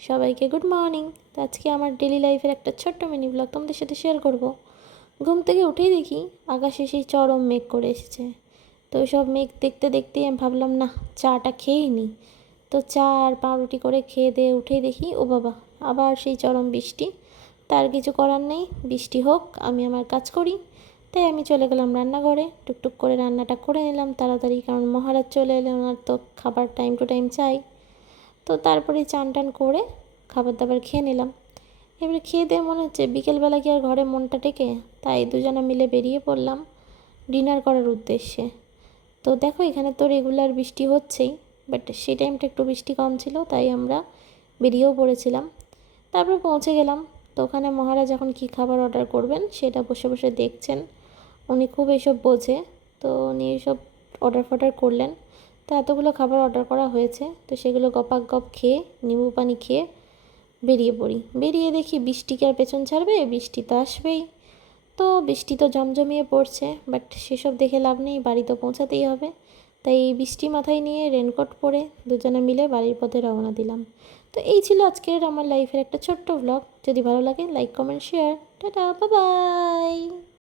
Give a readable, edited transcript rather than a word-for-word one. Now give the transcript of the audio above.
সবাইকে good morning. তো আজকে আমার ডেলি লাইফের একটা ছোট্ট মিনি ব্লগ তোমাদের সাথে শেয়ার করব। ঘুম থেকে উঠেই দেখি আকাশে সেই চরম মেঘ করে এসেছে। তো সব মেঘ দেখতে দেখতেই আমি ভাবলাম না, চাটা খেয়েই নিই। তো চা আর পাউরুটি করে খেয়ে দিয়ে উঠেই দেখি ও বাবা, আবার সেই চরম বৃষ্টি। তার কিছু করার নেই, বৃষ্টি হোক, আমি আমার কাজ করি। তাই আমি চলে গেলাম রান্নাঘরে, টুকটুক করে রান্নাটা করে নিলাম তাড়াতাড়ি, কারণ মহারাজ চলে এলে ওনার তো খাবার টাইম টু টাইম চাই। তো তারপরে চান টান করে খাবার দাবার খেয়ে নিলাম। এবারে খেয়ে দিয়ে মনে হচ্ছে বিকেলবেলা কি আর ঘরে মনটা টেকে, তাই দুজনে মিলে বেরিয়ে পড়লাম ডিনার করার উদ্দেশ্যে। তো দেখো এখানে তো রেগুলার বৃষ্টি হচ্ছেই, বাট সেই টাইমটা একটু বৃষ্টি কম ছিল, তাই আমরা বেরিয়েও পড়েছিলাম। তারপরে পৌঁছে গেলাম। তো ওখানে মহারাজ এখন কী খাবার অর্ডার করবেন সেটা বসে বসে দেখছেন। উনি খুব এসব বোঝে, তো উনি এসব অর্ডার করলেন। তো এতগুলো খাবার অর্ডার করা হয়েছে, তো সেগুলো গপাক গপ খেয়ে নিম্বু পানি খেয়ে বেরিয়ে পড়ি। বেরিয়ে দেখি বৃষ্টিকে আর পেছন ছাড়বে, বৃষ্টি তো আসবেই। তো বৃষ্টি তো জমজমিয়ে পড়ছে, বাট সেসব দেখে লাভ নেই, বাড়ি তো পৌঁছাতেই হবে। তাই এই বৃষ্টি মাথায় নিয়ে রেনকোট পরে দুজনে মিলে বাড়ির পথে রওনা দিলাম। তো এই ছিল আজকের আমার লাইফের একটা ছোট্ট ব্লগ। যদি ভালো লাগে like comment share. Tata, bye bye.